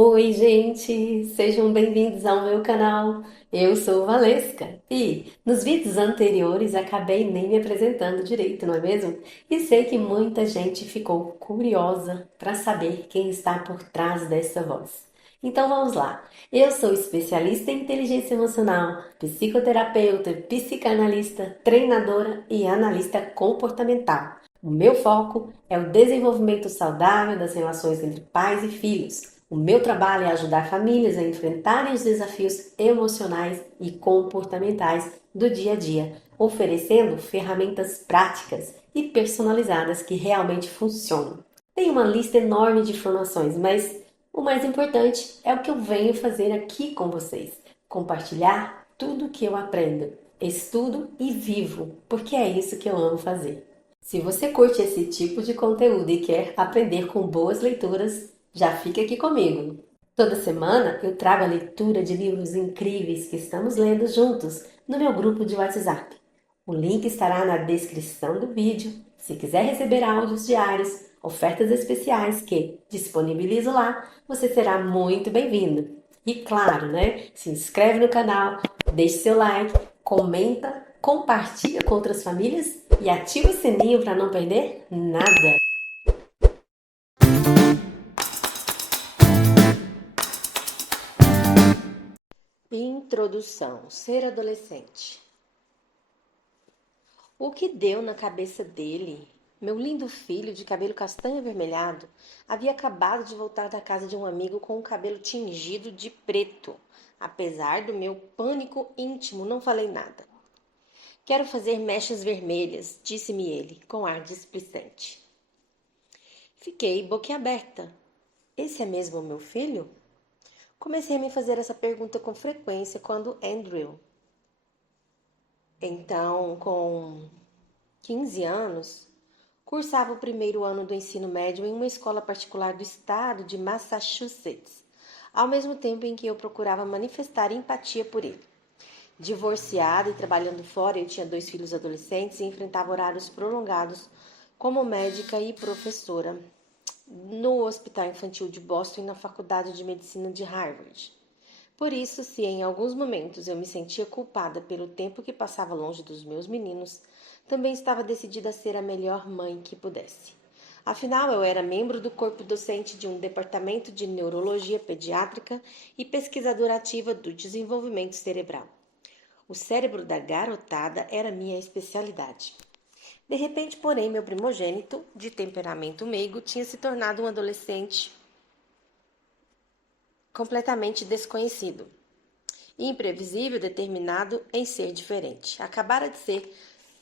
Oi, gente! Sejam bem-vindos ao meu canal. Eu sou Valesca e nos vídeos anteriores acabei nem me apresentando direito, não é mesmo? E sei que muita gente ficou curiosa para saber quem está por trás dessa voz. Então vamos lá. Eu sou especialista em inteligência emocional, psicoterapeuta, psicanalista, treinadora e analista comportamental. O meu foco é o desenvolvimento saudável das relações entre pais e filhos. O meu trabalho é ajudar famílias a enfrentarem os desafios emocionais e comportamentais do dia a dia, oferecendo ferramentas práticas e personalizadas que realmente funcionam. Tem uma lista enorme de informações, mas o mais importante é o que eu venho fazer aqui com vocês: compartilhar tudo o que eu aprendo, estudo e vivo, porque é isso que eu amo fazer. Se você curte esse tipo de conteúdo e quer aprender com boas leituras, já fica aqui comigo. Toda semana eu trago a leitura de livros incríveis que estamos lendo juntos no meu grupo de WhatsApp. O link estará na descrição do vídeo. Se quiser receber áudios diários, ofertas especiais que disponibilizo lá, você será muito bem-vindo. E claro, né? Se inscreve no canal, deixe seu like, comenta, compartilha com outras famílias e ativa o sininho para não perder nada. Introdução: ser adolescente. O que deu na cabeça dele? Meu lindo filho, de cabelo castanho avermelhado, havia acabado de voltar da casa de um amigo com o cabelo tingido de preto. Apesar do meu pânico íntimo, não falei nada. Quero fazer mechas vermelhas, disse-me ele, com ar displicente. Fiquei boquiaberta. Esse é mesmo o meu filho? Comecei a me fazer essa pergunta com frequência quando Andrew, então com 15 anos, cursava o primeiro ano do ensino médio em uma escola particular do estado de Massachusetts, ao mesmo tempo em que eu procurava manifestar empatia por ele. Divorciada e trabalhando fora, eu tinha 2 filhos adolescentes e enfrentava horários prolongados como médica e professora no Hospital Infantil de Boston e na Faculdade de Medicina de Harvard. Por isso, se em alguns momentos eu me sentia culpada pelo tempo que passava longe dos meus meninos, também estava decidida a ser a melhor mãe que pudesse. Afinal, eu era membro do corpo docente de um departamento de neurologia pediátrica e pesquisadora ativa do desenvolvimento cerebral. O cérebro da garotada era minha especialidade. De repente, porém, meu primogênito, de temperamento meigo, tinha se tornado um adolescente completamente desconhecido, imprevisível, determinado em ser diferente. Acabara de ser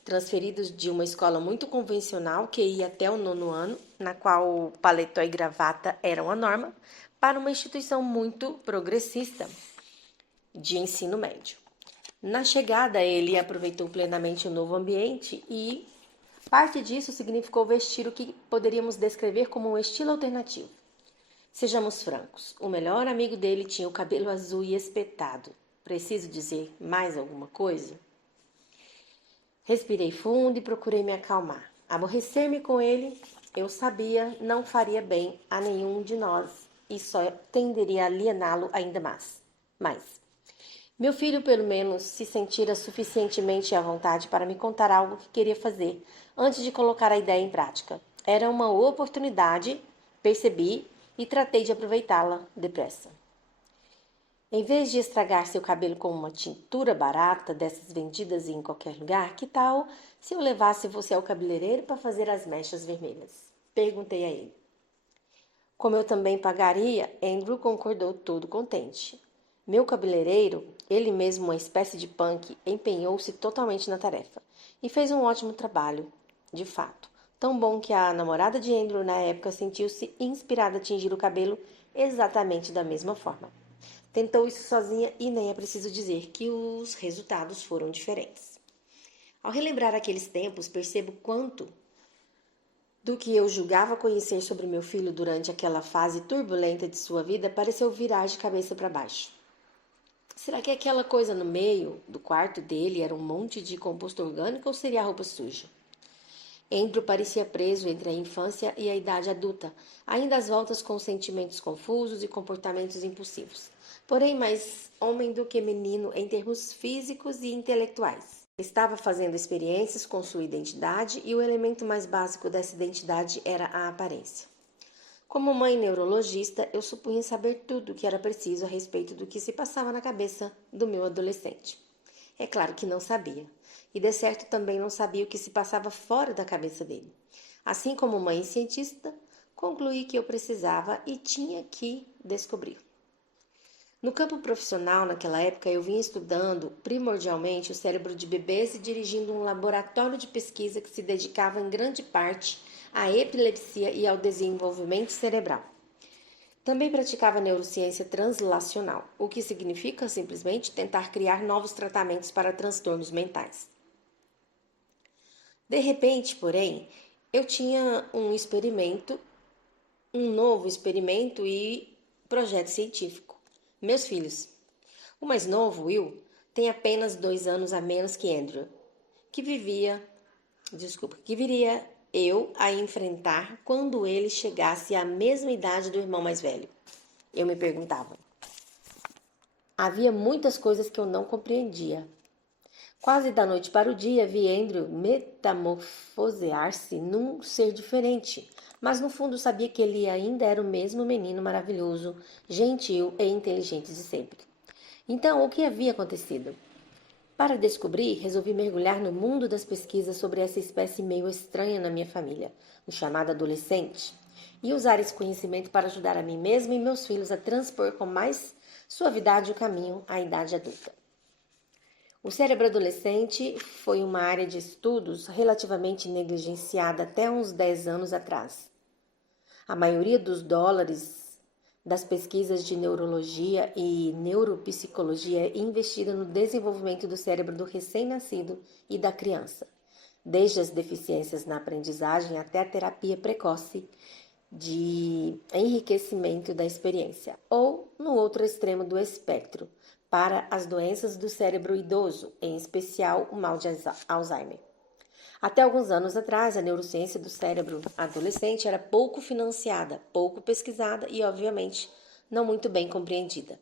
transferido de uma escola muito convencional, que ia até o 9º ano, na qual paletó e gravata eram a norma, para uma instituição muito progressista de ensino médio. Na chegada, ele aproveitou plenamente o novo ambiente e parte disso significou vestir o que poderíamos descrever como um estilo alternativo. Sejamos francos, o melhor amigo dele tinha o cabelo azul e espetado. Preciso dizer mais alguma coisa? Respirei fundo e procurei me acalmar. Aborrecer-me com ele, eu sabia, não faria bem a nenhum de nós e só tenderia a aliená-lo ainda mais. Mas meu filho, pelo menos, se sentira suficientemente à vontade para me contar algo que queria fazer antes de colocar a ideia em prática. Era uma oportunidade, percebi e tratei de aproveitá-la depressa. Em vez de estragar seu cabelo com uma tintura barata, dessas vendidas em qualquer lugar, que tal se eu levasse você ao cabeleireiro para fazer as mechas vermelhas? Perguntei a ele. Como eu também pagaria, Andrew concordou todo contente. Meu cabeleireiro, ele mesmo uma espécie de punk, empenhou-se totalmente na tarefa e fez um ótimo trabalho, de fato. Tão bom que a namorada de Andrew na época sentiu-se inspirada a tingir o cabelo exatamente da mesma forma. Tentou isso sozinha e nem é preciso dizer que os resultados foram diferentes. Ao relembrar aqueles tempos, percebo quanto do que eu julgava conhecer sobre meu filho durante aquela fase turbulenta de sua vida pareceu virar de cabeça para baixo. Será que aquela coisa no meio do quarto dele era um monte de composto orgânico ou seria a roupa suja? Andrew parecia preso entre a infância e a idade adulta, ainda às voltas com sentimentos confusos e comportamentos impulsivos. Porém, mais homem do que menino em termos físicos e intelectuais. Estava fazendo experiências com sua identidade e o elemento mais básico dessa identidade era a aparência. Como mãe neurologista, eu supunha saber tudo o que era preciso a respeito do que se passava na cabeça do meu adolescente. É claro que não sabia, e de certo também não sabia o que se passava fora da cabeça dele. Assim como mãe cientista, concluí que eu precisava e tinha que descobrir. No campo profissional, naquela época, eu vinha estudando primordialmente o cérebro de bebês e dirigindo um laboratório de pesquisa que se dedicava em grande parte à epilepsia e ao desenvolvimento cerebral. Também praticava neurociência translacional, o que significa simplesmente tentar criar novos tratamentos para transtornos mentais. De repente, porém, eu tinha um novo experimento e projeto científico. Meus filhos. O mais novo, Will, tem apenas 2 anos a menos que Andrew, que viria eu a enfrentar quando ele chegasse à mesma idade do irmão mais velho. Eu me perguntava. Havia muitas coisas que eu não compreendia. Quase da noite para o dia vi Andrew metamorfosear-se num ser diferente, mas no fundo sabia que ele ainda era o mesmo menino maravilhoso, gentil e inteligente de sempre. Então, o que havia acontecido? Para descobrir, resolvi mergulhar no mundo das pesquisas sobre essa espécie meio estranha na minha família, o chamado adolescente, e usar esse conhecimento para ajudar a mim mesma e meus filhos a transpor com mais suavidade o caminho à idade adulta. O cérebro adolescente foi uma área de estudos relativamente negligenciada até uns 10 anos atrás. A maioria dos dólares das pesquisas de neurologia e neuropsicologia é investida no desenvolvimento do cérebro do recém-nascido e da criança, desde as deficiências na aprendizagem até a terapia precoce de enriquecimento da experiência, ou no outro extremo do espectro, para as doenças do cérebro idoso, em especial o mal de Alzheimer. Até alguns anos atrás, a neurociência do cérebro adolescente era pouco financiada, pouco pesquisada e, obviamente, não muito bem compreendida.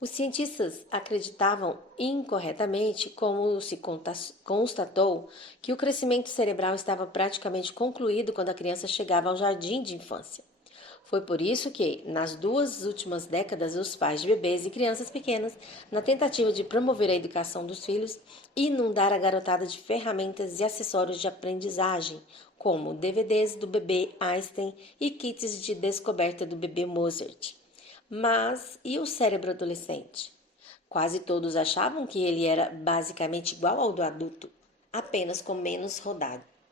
Os cientistas acreditavam incorretamente, como se constatou, que o crescimento cerebral estava praticamente concluído quando a criança chegava ao jardim de infância. Foi por isso que, nas 2 últimas décadas, os pais de bebês e crianças pequenas, na tentativa de promover a educação dos filhos, inundar a garotada de ferramentas e acessórios de aprendizagem, como DVDs do bebê Einstein e kits de descoberta do bebê Mozart. Mas e o cérebro adolescente? Quase todos achavam que ele era basicamente igual ao do adulto, apenas com menos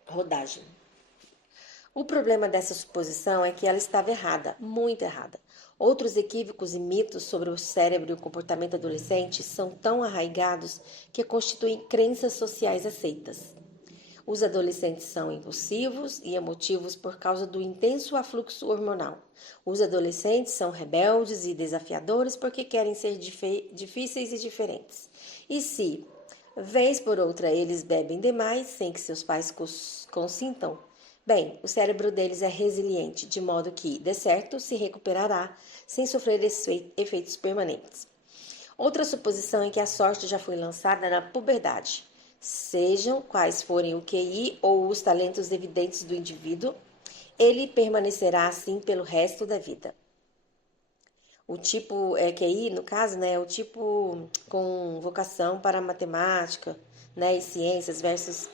rodagem. O problema dessa suposição é que ela estava errada, muito errada. Outros equívocos e mitos sobre o cérebro e o comportamento adolescente são tão arraigados que constituem crenças sociais aceitas. Os adolescentes são impulsivos e emotivos por causa do intenso afluxo hormonal. Os adolescentes são rebeldes e desafiadores porque querem ser difíceis e diferentes. E se, vez por outra, eles bebem demais sem que seus pais consintam, bem, o cérebro deles é resiliente, de modo que, de certo, se recuperará sem sofrer efeitos permanentes. Outra suposição é que a sorte já foi lançada na puberdade. Sejam quais forem o QI ou os talentos evidentes do indivíduo, ele permanecerá assim pelo resto da vida. O tipo QI, no caso, né, é o tipo com vocação para matemática, né, e ciências versus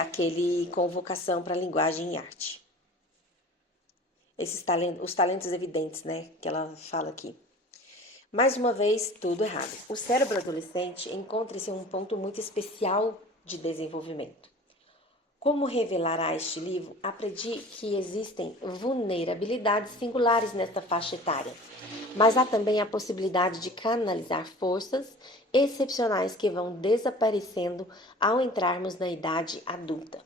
aquele com vocação para linguagem e arte. Os talentos evidentes, né, que ela fala aqui. Mais uma vez, tudo errado. O cérebro adolescente encontra-se em um ponto muito especial de desenvolvimento. Como revelará este livro, aprendi que existem vulnerabilidades singulares nesta faixa etária, mas há também a possibilidade de canalizar forças excepcionais que vão desaparecendo ao entrarmos na idade adulta.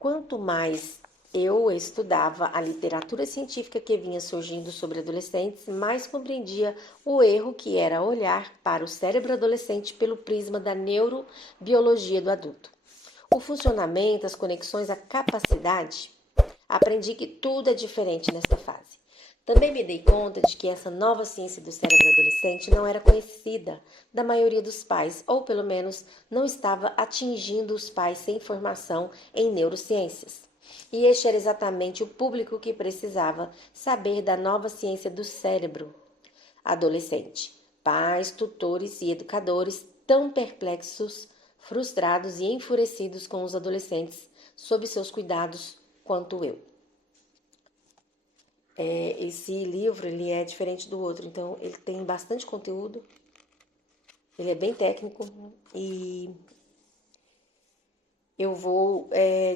Quanto mais Eu estudava a literatura científica que vinha surgindo sobre adolescentes, mas compreendia o erro que era olhar para o cérebro adolescente pelo prisma da neurobiologia do adulto. O funcionamento, as conexões, a capacidade. Aprendi que tudo é diferente nesta fase. Também me dei conta de que essa nova ciência do cérebro adolescente não era conhecida da maioria dos pais, ou pelo menos não estava atingindo os pais sem formação em neurociências. E este era exatamente o público que precisava saber da nova ciência do cérebro adolescente. Pais, tutores e educadores tão perplexos, frustrados e enfurecidos com os adolescentes sob seus cuidados quanto eu. Esse livro ele é diferente do outro, então ele tem bastante conteúdo, ele é bem técnico e eu vou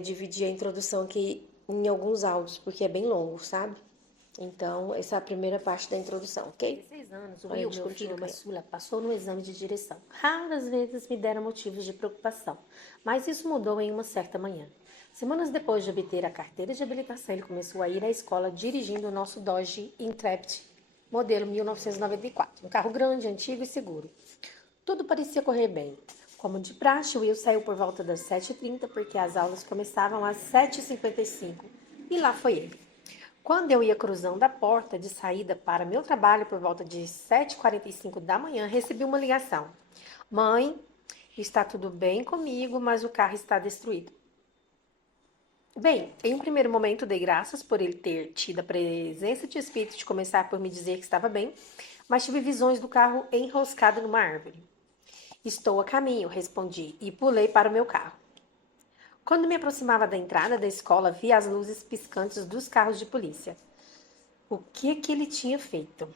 dividir a introdução aqui em alguns áudios, porque é bem longo, sabe? Então, essa é a primeira parte da introdução, ok? 16 anos, o Olha, Will, a gente meu filho continua. caçula, passou no exame de direção. Raras vezes me deram motivos de preocupação, mas isso mudou em uma certa manhã. Semanas depois de obter a carteira de habilitação, ele começou a ir à escola dirigindo o nosso Dodge Intrepid, modelo 1994, um carro grande, antigo e seguro. Tudo parecia correr bem. Como de praxe, Will saiu por volta das 7h30 porque as aulas começavam às 7h55 e lá foi ele. Quando eu ia cruzando a porta de saída para meu trabalho por volta de 7h45 da manhã, recebi uma ligação. Mãe, está tudo bem comigo, mas o carro está destruído. Bem, em um primeiro momento dei graças por ele ter tido a presença de espírito de começar por me dizer que estava bem, mas tive visões do carro enroscado numa árvore. Estou a caminho, respondi e pulei para o meu carro. Quando me aproximava da entrada da escola, vi as luzes piscantes dos carros de polícia. O que ele tinha feito?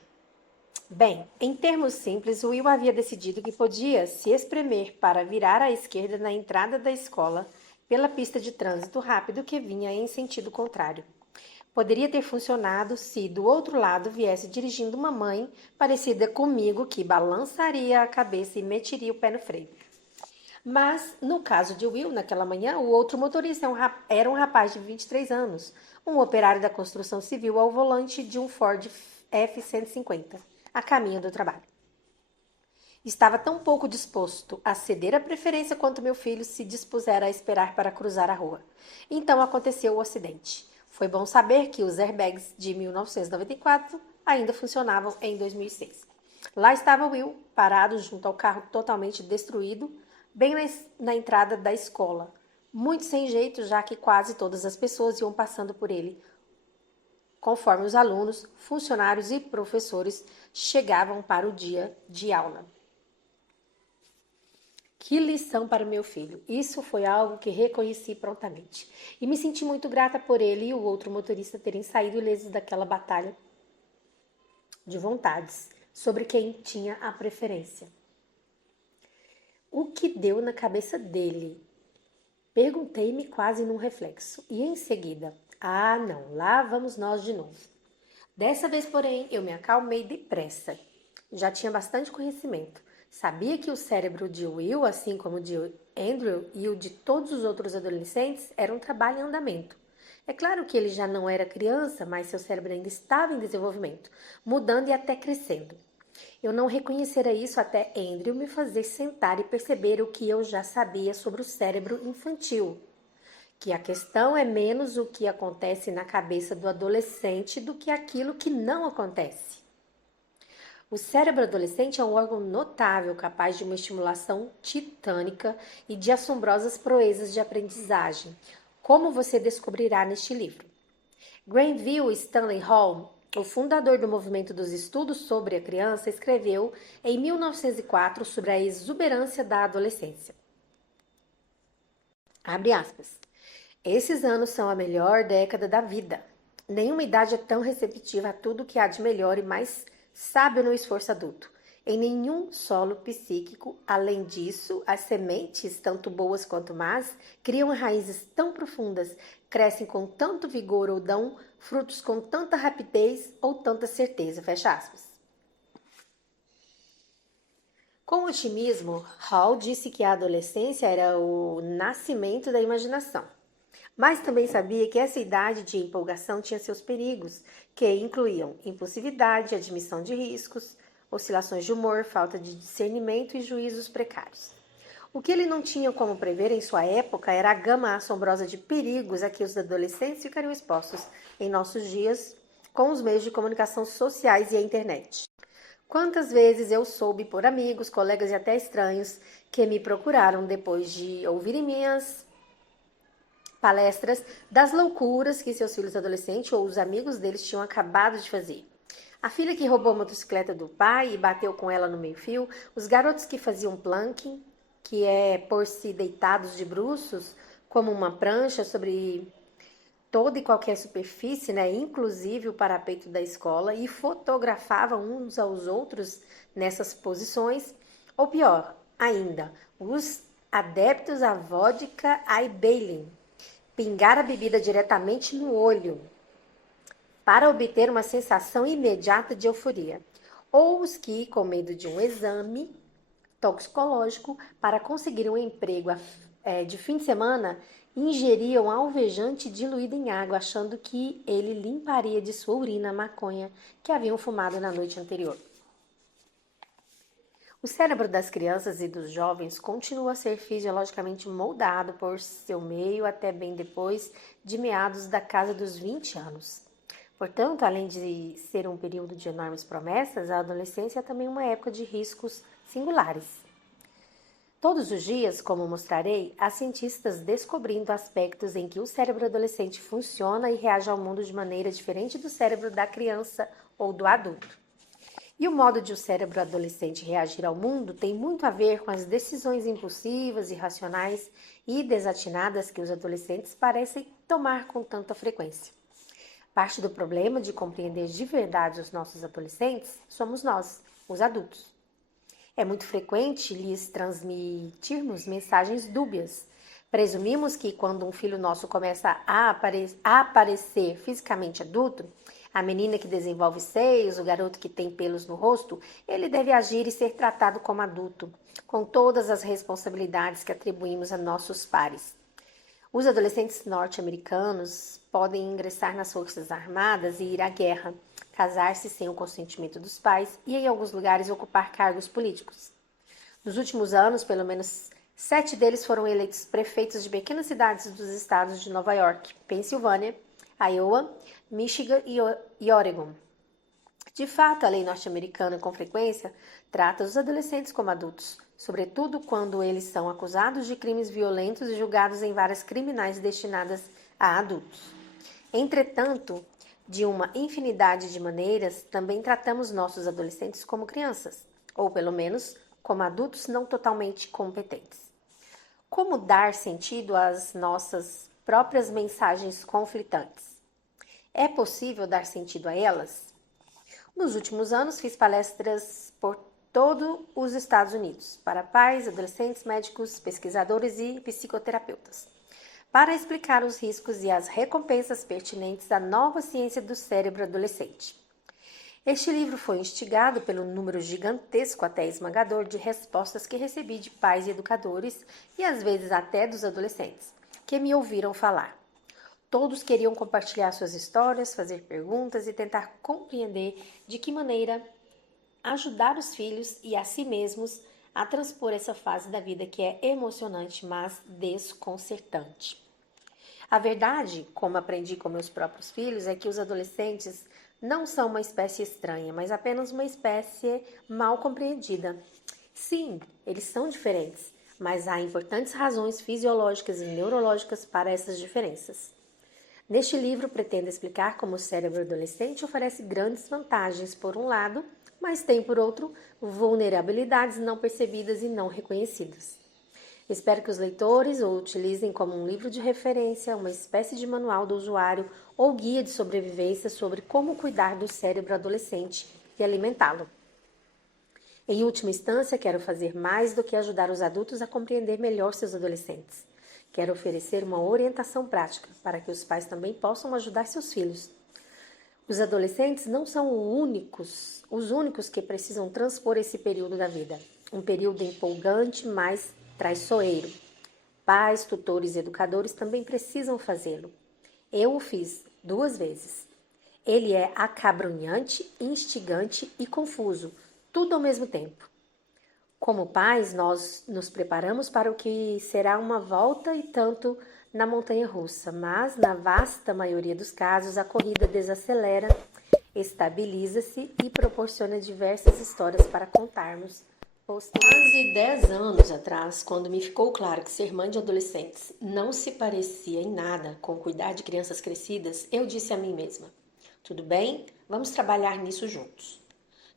Bem, em termos simples, Will havia decidido que podia se espremer para virar à esquerda na entrada da escola pela pista de trânsito rápido que vinha em sentido contrário. Poderia ter funcionado se do outro lado viesse dirigindo uma mãe parecida comigo que balançaria a cabeça e meteria o pé no freio. Mas, no caso de Will, naquela manhã, o outro motorista era um rapaz de 23 anos, um operário da construção civil ao volante de um Ford F-150, a caminho do trabalho. Estava tão pouco disposto a ceder a preferência quanto meu filho se dispusera a esperar para cruzar a rua. Então aconteceu o acidente. Foi bom saber que os airbags de 1994 ainda funcionavam em 2006. Lá estava Will, parado junto ao carro totalmente destruído, bem na entrada da escola. Muito sem jeito, já que quase todas as pessoas iam passando por ele, conforme os alunos, funcionários e professores chegavam para o dia de aula. Que lição para meu filho. Isso foi algo que reconheci prontamente. E me senti muito grata por ele e o outro motorista terem saído ilesos daquela batalha de vontades sobre quem tinha a preferência. O que deu na cabeça dele? Perguntei-me quase num reflexo. E em seguida, não, lá vamos nós de novo. Dessa vez, porém, eu me acalmei depressa. Já tinha bastante conhecimento. Sabia que o cérebro de Will, assim como o de Andrew e o de todos os outros adolescentes, era um trabalho em andamento. É claro que ele já não era criança, mas seu cérebro ainda estava em desenvolvimento, mudando e até crescendo. Eu não reconhecera isso até Andrew me fazer sentar e perceber o que eu já sabia sobre o cérebro infantil. Que a questão é menos o que acontece na cabeça do adolescente do que aquilo que não acontece. O cérebro adolescente é um órgão notável, capaz de uma estimulação titânica e de assombrosas proezas de aprendizagem, como você descobrirá neste livro. Granville Stanley Hall, o fundador do movimento dos estudos sobre a criança, escreveu em 1904 sobre a exuberância da adolescência. Abre aspas. Esses anos são a melhor década da vida. Nenhuma idade é tão receptiva a tudo que há de melhor e mais sábio no esforço adulto. Em nenhum solo psíquico, além disso, as sementes, tanto boas quanto más, criam raízes tão profundas, crescem com tanto vigor ou dão frutos com tanta rapidez ou tanta certeza. Fecha aspas. Com otimismo, Hall disse que a adolescência era o nascimento da imaginação. Mas também sabia que essa idade de empolgação tinha seus perigos, que incluíam impulsividade, admissão de riscos, oscilações de humor, falta de discernimento e juízos precários. O que ele não tinha como prever em sua época era a gama assombrosa de perigos a que os adolescentes ficariam expostos em nossos dias com os meios de comunicação sociais e a internet. Quantas vezes eu soube por amigos, colegas e até estranhos que me procuraram depois de ouvirem minhas palestras das loucuras que seus filhos adolescentes ou os amigos deles tinham acabado de fazer. A filha que roubou a motocicleta do pai e bateu com ela no meio-fio, os garotos que faziam planking, que é pôr-se deitados de bruços, como uma prancha sobre toda e qualquer superfície, né, inclusive o parapeito da escola, e fotografavam uns aos outros nessas posições, ou pior ainda, os adeptos à vodka Aibelin, pingar a bebida diretamente no olho, para obter uma sensação imediata de euforia, ou os que, com medo de um exame toxicológico para conseguir um emprego de fim de semana, ingeriam alvejante diluído em água, achando que ele limparia de sua urina a maconha que haviam fumado na noite anterior. O cérebro das crianças e dos jovens continua a ser fisiologicamente moldado por seu meio até bem depois de meados da casa dos 20 anos. Portanto, além de ser um período de enormes promessas, a adolescência é também uma época de riscos singulares. Todos os dias, como mostrarei, há cientistas descobrindo aspectos em que o cérebro adolescente funciona e reage ao mundo de maneira diferente do cérebro da criança ou do adulto. E o modo de o cérebro adolescente reagir ao mundo tem muito a ver com as decisões impulsivas, irracionais e desatinadas que os adolescentes parecem tomar com tanta frequência. Parte do problema de compreender de verdade os nossos adolescentes somos nós, os adultos. É muito frequente lhes transmitirmos mensagens dúbias. Presumimos que quando um filho nosso começa a aparecer fisicamente adulto, a menina que desenvolve seios, o garoto que tem pelos no rosto, ele deve agir e ser tratado como adulto, com todas as responsabilidades que atribuímos a nossos pares. Os adolescentes norte-americanos podem ingressar nas forças armadas e ir à guerra, casar-se sem o consentimento dos pais e, em alguns lugares, ocupar cargos políticos. Nos últimos anos, pelo menos 7 deles foram eleitos prefeitos de pequenas cidades dos estados de Nova York, Pensilvânia, Iowa, Michigan e Oregon. De fato, a lei norte-americana, com frequência, trata os adolescentes como adultos, sobretudo quando eles são acusados de crimes violentos e julgados em varas criminais destinadas a adultos. Entretanto, de uma infinidade de maneiras, também tratamos nossos adolescentes como crianças, ou pelo menos como adultos não totalmente competentes. Como dar sentido às nossas próprias mensagens conflitantes? É possível dar sentido a elas? Nos últimos anos, fiz palestras por todos os Estados Unidos, para pais, adolescentes, médicos, pesquisadores e psicoterapeutas, para explicar os riscos e as recompensas pertinentes à nova ciência do cérebro adolescente. Este livro foi instigado pelo número gigantesco, até esmagador, de respostas que recebi de pais e educadores e às vezes até dos adolescentes, que me ouviram falar. Todos queriam compartilhar suas histórias, fazer perguntas e tentar compreender de que maneira ajudar os filhos e a si mesmos a transpor essa fase da vida que é emocionante, mas desconcertante. A verdade, como aprendi com meus próprios filhos, é que os adolescentes não são uma espécie estranha, mas apenas uma espécie mal compreendida. Sim, eles são diferentes, mas há importantes razões fisiológicas e neurológicas para essas diferenças. Neste livro, pretendo explicar como o cérebro adolescente oferece grandes vantagens, por um lado, mas tem, por outro, vulnerabilidades não percebidas e não reconhecidas. Espero que os leitores o utilizem como um livro de referência, uma espécie de manual do usuário ou guia de sobrevivência sobre como cuidar do cérebro adolescente e alimentá-lo. Em última instância, quero fazer mais do que ajudar os adultos a compreender melhor seus adolescentes. Quero oferecer uma orientação prática para que os pais também possam ajudar seus filhos. Os adolescentes não são os únicos que precisam transpor esse período da vida. Um período empolgante, mas traiçoeiro. Pais, tutores e educadores também precisam fazê-lo. Eu o fiz 2 vezes. Ele é acabrunhante, instigante e confuso, tudo ao mesmo tempo. Como pais, nós nos preparamos para o que será uma volta e tanto na montanha-russa, mas na vasta maioria dos casos a corrida desacelera, estabiliza-se e proporciona diversas histórias para contarmos posteriormente. Quase 10 anos atrás, quando me ficou claro que ser mãe de adolescentes não se parecia em nada com cuidar de crianças crescidas, eu disse a mim mesma: tudo bem, vamos trabalhar nisso juntos.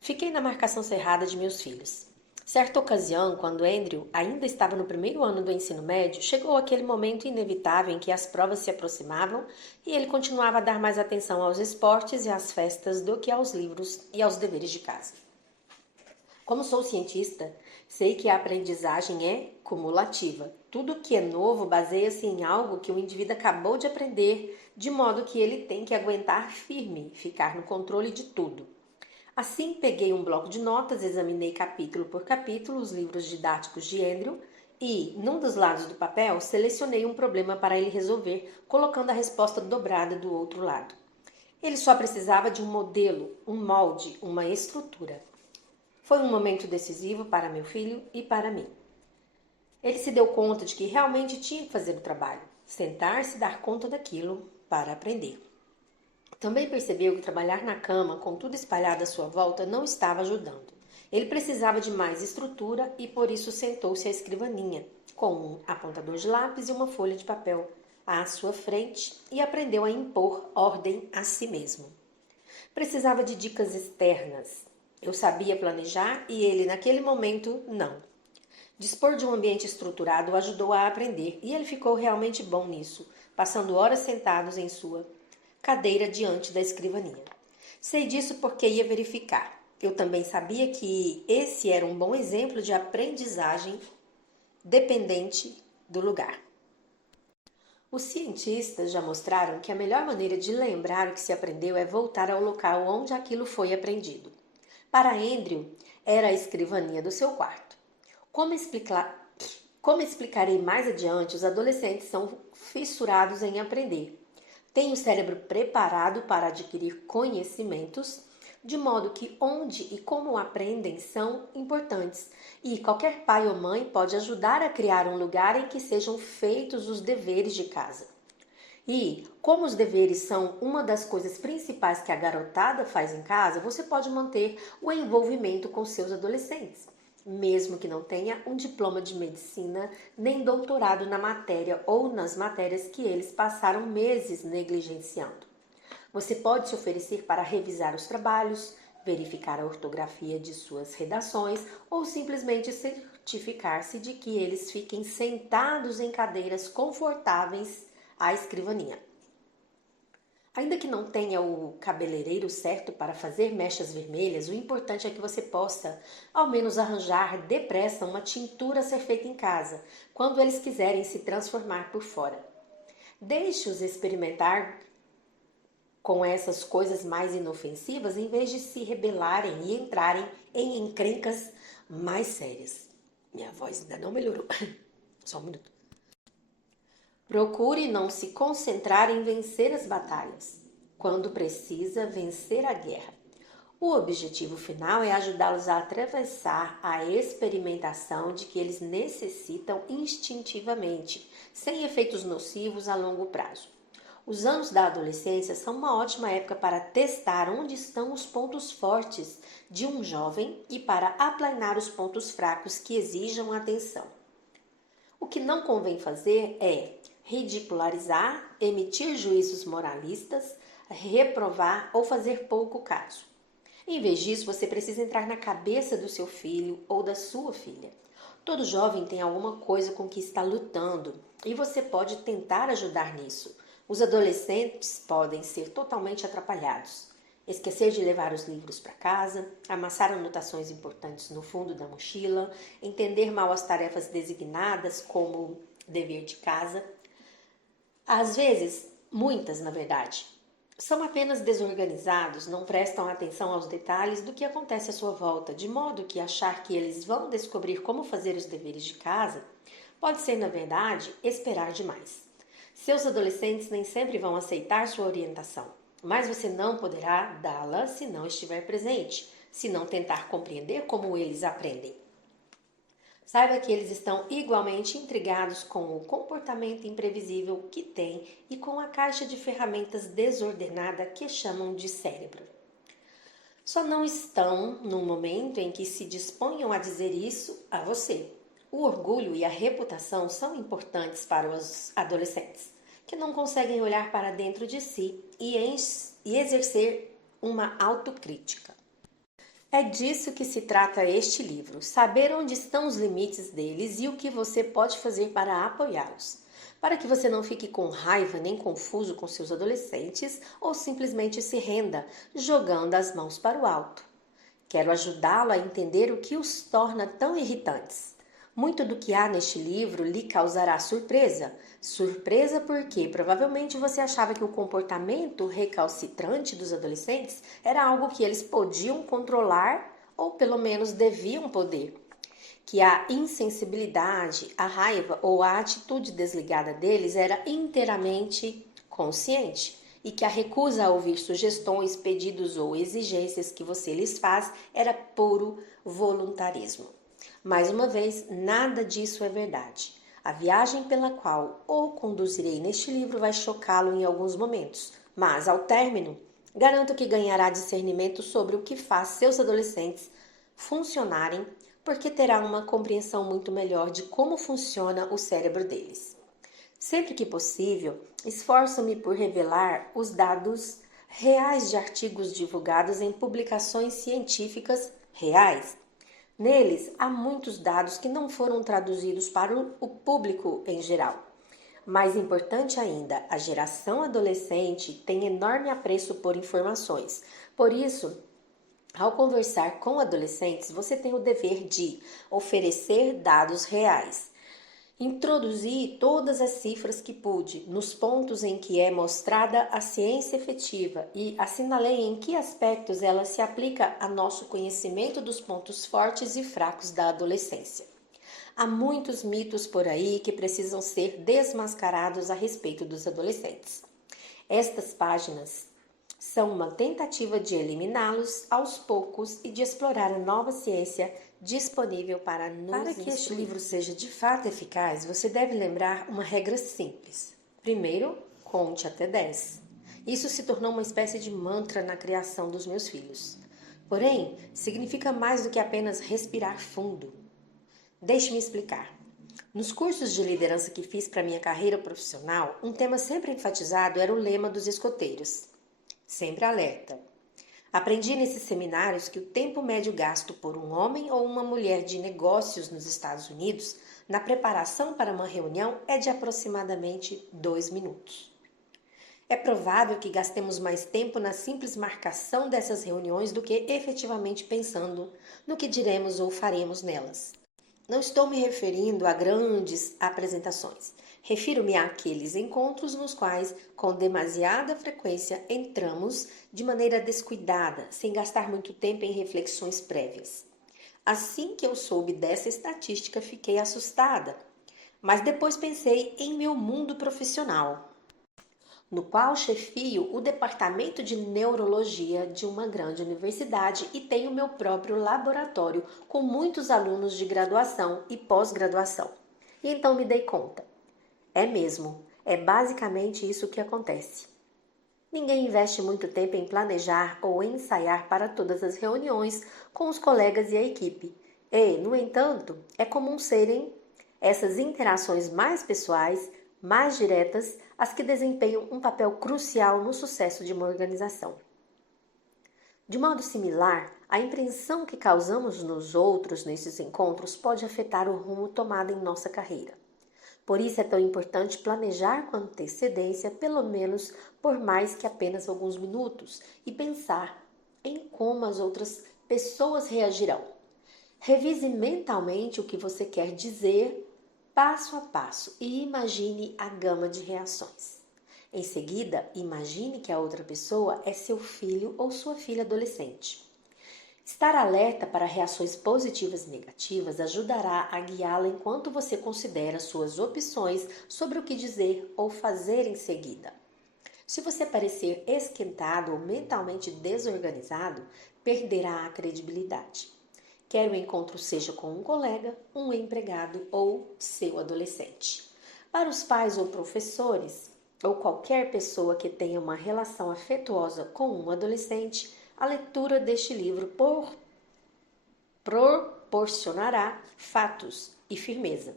Fiquei na marcação cerrada de meus filhos. Certa ocasião, quando Andrew ainda estava no primeiro ano do ensino médio, chegou aquele momento inevitável em que as provas se aproximavam e ele continuava a dar mais atenção aos esportes e às festas do que aos livros e aos deveres de casa. Como sou cientista, sei que a aprendizagem é cumulativa. Tudo que é novo baseia-se em algo que o indivíduo acabou de aprender, de modo que ele tem que aguentar firme, ficar no controle de tudo. Assim, peguei um bloco de notas, examinei capítulo por capítulo os livros didáticos de Andrew e, num dos lados do papel, selecionei um problema para ele resolver, colocando a resposta dobrada do outro lado. Ele só precisava de um modelo, um molde, uma estrutura. Foi um momento decisivo para meu filho e para mim. Ele se deu conta de que realmente tinha que fazer o trabalho, sentar-se e dar conta daquilo para aprender. Também percebeu que trabalhar na cama, com tudo espalhado à sua volta, não estava ajudando. Ele precisava de mais estrutura e por isso sentou-se à escrivaninha, com um apontador de lápis e uma folha de papel à sua frente e aprendeu a impor ordem a si mesmo. Precisava de dicas externas. Eu sabia planejar e ele, naquele momento, não. Dispor de um ambiente estruturado o ajudou a aprender e ele ficou realmente bom nisso, passando horas sentados em sua cadeira diante da escrivaninha. Sei disso porque ia verificar. Eu também sabia que esse era um bom exemplo de aprendizagem dependente do lugar. Os cientistas já mostraram que a melhor maneira de lembrar o que se aprendeu é voltar ao local onde aquilo foi aprendido. Para Andrew, era a escrivaninha do seu quarto. Como explicarei mais adiante, os adolescentes são fissurados em aprender. Têm o cérebro preparado para adquirir conhecimentos, de modo que onde e como aprendem são importantes. E qualquer pai ou mãe pode ajudar a criar um lugar em que sejam feitos os deveres de casa. E, como os deveres são uma das coisas principais que a garotada faz em casa, você pode manter o envolvimento com seus adolescentes, mesmo que não tenha um diploma de medicina nem doutorado na matéria ou nas matérias que eles passaram meses negligenciando. Você pode se oferecer para revisar os trabalhos, verificar a ortografia de suas redações ou simplesmente certificar-se de que eles fiquem sentados em cadeiras confortáveis à escrivaninha. Ainda que não tenha o cabeleireiro certo para fazer mechas vermelhas, o importante é que você possa, ao menos, arranjar depressa uma tintura a ser feita em casa, quando eles quiserem se transformar por fora. Deixe-os experimentar com essas coisas mais inofensivas em vez de se rebelarem e entrarem em encrencas mais sérias. Minha voz ainda não melhorou. Só um minuto. Procure não se concentrar em vencer as batalhas, quando precisa vencer a guerra. O objetivo final é ajudá-los a atravessar a experimentação de que eles necessitam instintivamente, sem efeitos nocivos a longo prazo. Os anos da adolescência são uma ótima época para testar onde estão os pontos fortes de um jovem e para aplanar os pontos fracos que exijam atenção. O que não convém fazer é ridicularizar, emitir juízos moralistas, reprovar ou fazer pouco caso. Em vez disso, você precisa entrar na cabeça do seu filho ou da sua filha. Todo jovem tem alguma coisa com que está lutando e você pode tentar ajudar nisso. Os adolescentes podem ser totalmente atrapalhados. Esquecer de levar os livros para casa, amassar anotações importantes no fundo da mochila, entender mal as tarefas designadas como dever de casa. Às vezes, muitas na verdade, são apenas desorganizados, não prestam atenção aos detalhes do que acontece à sua volta, de modo que achar que eles vão descobrir como fazer os deveres de casa pode ser, na verdade, esperar demais. Seus adolescentes nem sempre vão aceitar sua orientação, mas você não poderá dá-la se não estiver presente, se não tentar compreender como eles aprendem. Saiba que eles estão igualmente intrigados com o comportamento imprevisível que têm e com a caixa de ferramentas desordenada que chamam de cérebro. Só não estão no momento em que se disponham a dizer isso a você. O orgulho e a reputação são importantes para os adolescentes, que não conseguem olhar para dentro de si e exercer uma autocrítica. É disso que se trata este livro, saber onde estão os limites deles e o que você pode fazer para apoiá-los, para que você não fique com raiva nem confuso com seus adolescentes ou simplesmente se renda, jogando as mãos para o alto. Quero ajudá-lo a entender o que os torna tão irritantes. Muito do que há neste livro lhe causará surpresa. Surpresa porque provavelmente você achava que o comportamento recalcitrante dos adolescentes era algo que eles podiam controlar ou pelo menos deviam poder. Que a insensibilidade, a raiva ou a atitude desligada deles era inteiramente consciente e que a recusa a ouvir sugestões, pedidos ou exigências que você lhes faz era puro voluntarismo. Mais uma vez, nada disso é verdade. A viagem pela qual o conduzirei neste livro vai chocá-lo em alguns momentos, mas ao término, garanto que ganhará discernimento sobre o que faz seus adolescentes funcionarem, porque terá uma compreensão muito melhor de como funciona o cérebro deles. Sempre que possível, esforço-me por revelar os dados reais de artigos divulgados em publicações científicas reais. Neles, há muitos dados que não foram traduzidos para o público em geral. Mais importante ainda, a geração adolescente tem enorme apreço por informações. Por isso, ao conversar com adolescentes, você tem o dever de oferecer dados reais. Introduzi todas as cifras que pude nos pontos em que é mostrada a ciência efetiva e assinalei em que aspectos ela se aplica a nosso conhecimento dos pontos fortes e fracos da adolescência. Há muitos mitos por aí que precisam ser desmascarados a respeito dos adolescentes. Estas páginas são uma tentativa de eliminá-los aos poucos e de explorar a nova ciência disponível para nos Para que este livro seja de fato eficaz, você deve lembrar uma regra simples. Primeiro, conte até 10. Isso se tornou uma espécie de mantra na criação dos meus filhos. Porém, significa mais do que apenas respirar fundo. Deixe-me explicar. Nos cursos de liderança que fiz para minha carreira profissional, um tema sempre enfatizado era o lema dos escoteiros. Sempre alerta. Aprendi nesses seminários que o tempo médio gasto por um homem ou uma mulher de negócios nos Estados Unidos na preparação para uma reunião é de aproximadamente 2 minutos. É provável que gastemos mais tempo na simples marcação dessas reuniões do que efetivamente pensando no que diremos ou faremos nelas. Não estou me referindo a grandes apresentações. Refiro-me àqueles encontros nos quais, com demasiada frequência, entramos de maneira descuidada, sem gastar muito tempo em reflexões prévias. Assim que eu soube dessa estatística, fiquei assustada. Mas depois pensei em meu mundo profissional, no qual chefio o departamento de neurologia de uma grande universidade e tenho meu próprio laboratório com muitos alunos de graduação e pós-graduação. E então me dei conta. É mesmo, é basicamente isso que acontece. Ninguém investe muito tempo em planejar ou ensaiar para todas as reuniões com os colegas e a equipe. E, no entanto, é comum serem essas interações mais pessoais, mais diretas, as que desempenham um papel crucial no sucesso de uma organização. De modo similar, a impressão que causamos nos outros nesses encontros pode afetar o rumo tomado em nossa carreira. Por isso é tão importante planejar com antecedência, pelo menos por mais que apenas alguns minutos, e pensar em como as outras pessoas reagirão. Revise mentalmente o que você quer dizer, passo a passo, e imagine a gama de reações. Em seguida, imagine que a outra pessoa é seu filho ou sua filha adolescente. Estar alerta para reações positivas e negativas ajudará a guiá-la enquanto você considera suas opções sobre o que dizer ou fazer em seguida. Se você parecer esquentado ou mentalmente desorganizado, perderá a credibilidade. Quer o encontro seja com um colega, um empregado ou seu adolescente. Para os pais ou professores, ou qualquer pessoa que tenha uma relação afetuosa com um adolescente, a leitura deste livro proporcionará fatos e firmeza.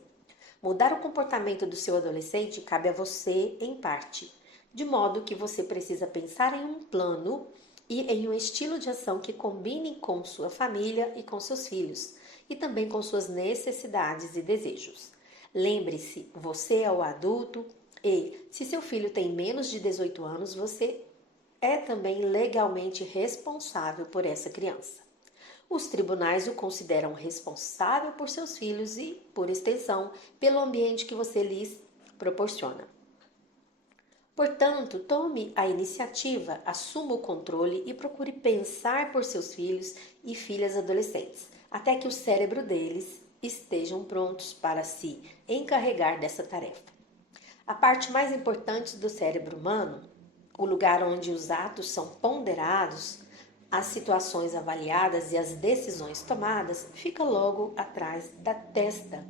Mudar o comportamento do seu adolescente cabe a você em parte, de modo que você precisa pensar em um plano e em um estilo de ação que combine com sua família e com seus filhos, e também com suas necessidades e desejos. Lembre-se, você é o adulto e, se seu filho tem menos de 18 anos, você é também legalmente responsável por essa criança. Os tribunais o consideram responsável por seus filhos e, por extensão, pelo ambiente que você lhes proporciona. Portanto, tome a iniciativa, assuma o controle e procure pensar por seus filhos e filhas adolescentes, até que o cérebro deles estejam prontos para se encarregar dessa tarefa. A parte mais importante do cérebro humano, o lugar onde os atos são ponderados, as situações avaliadas e as decisões tomadas, fica logo atrás da testa,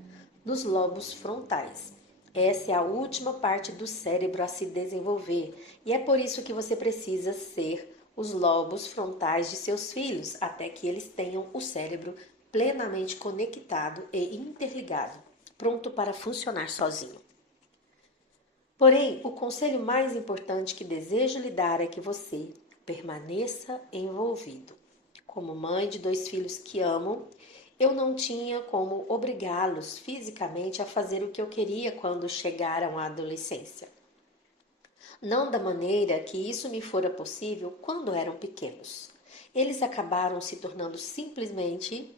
nos lobos frontais. Essa é a última parte do cérebro a se desenvolver e é por isso que você precisa ser os lobos frontais de seus filhos até que eles tenham o cérebro plenamente conectado e interligado, pronto para funcionar sozinho. Porém, o conselho mais importante que desejo lhe dar é que você permaneça envolvido. Como mãe de 2 filhos que amo, eu não tinha como obrigá-los fisicamente a fazer o que eu queria quando chegaram à adolescência. Não da maneira que isso me fora possível quando eram pequenos. Eles acabaram se tornando simplesmente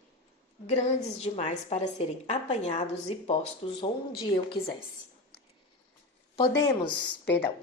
grandes demais para serem apanhados e postos onde eu quisesse.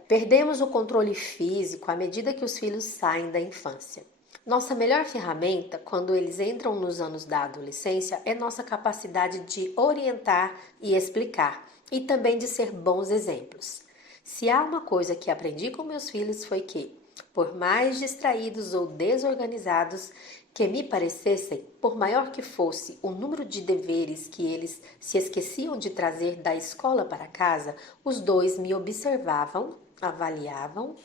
Perdemos o controle físico à medida que os filhos saem da infância. Nossa melhor ferramenta, quando eles entram nos anos da adolescência, é nossa capacidade de orientar e explicar, e também de ser bons exemplos. Se há uma coisa que aprendi com meus filhos foi que, por mais distraídos ou desorganizados que me parecessem, por maior que fosse o número de deveres que eles se esqueciam de trazer da escola para casa, os 2 me observavam, avaliavam,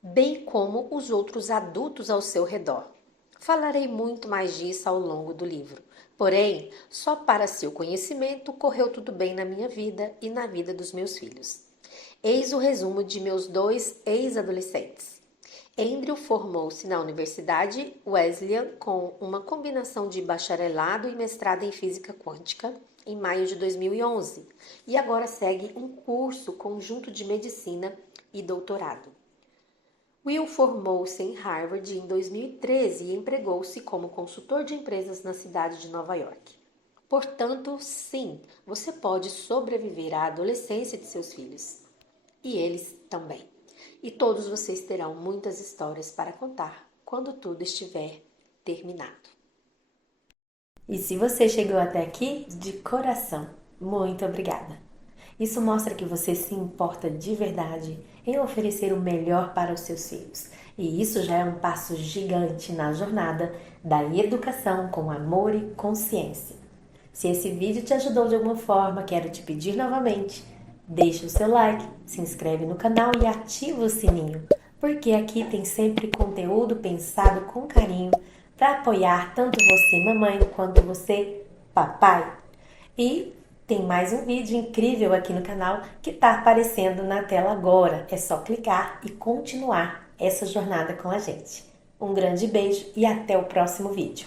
bem como os outros adultos ao seu redor. Falarei muito mais disso ao longo do livro. Porém, só para seu conhecimento, correu tudo bem na minha vida e na vida dos meus filhos. Eis o resumo de meus 2 ex-adolescentes. Andrew formou-se na Universidade Wesleyan com uma combinação de bacharelado e mestrado em física quântica em maio de 2011 e agora segue um curso conjunto de medicina e doutorado. Will formou-se em Harvard em 2013 e empregou-se como consultor de empresas na cidade de Nova York. Portanto, sim, você pode sobreviver à adolescência de seus filhos. E eles também. E todos vocês terão muitas histórias para contar quando tudo estiver terminado. E se você chegou até aqui, de coração, muito obrigada. Isso mostra que você se importa de verdade em oferecer o melhor para os seus filhos. E isso já é um passo gigante na jornada da educação com amor e consciência. Se esse vídeo te ajudou de alguma forma, quero te pedir novamente, deixa o seu like, se inscreve no canal e ativa o sininho, porque aqui tem sempre conteúdo pensado com carinho para apoiar tanto você, mamãe, quanto você, papai. E tem mais um vídeo incrível aqui no canal que está aparecendo na tela agora. É só clicar e continuar essa jornada com a gente. Um grande beijo e até o próximo vídeo.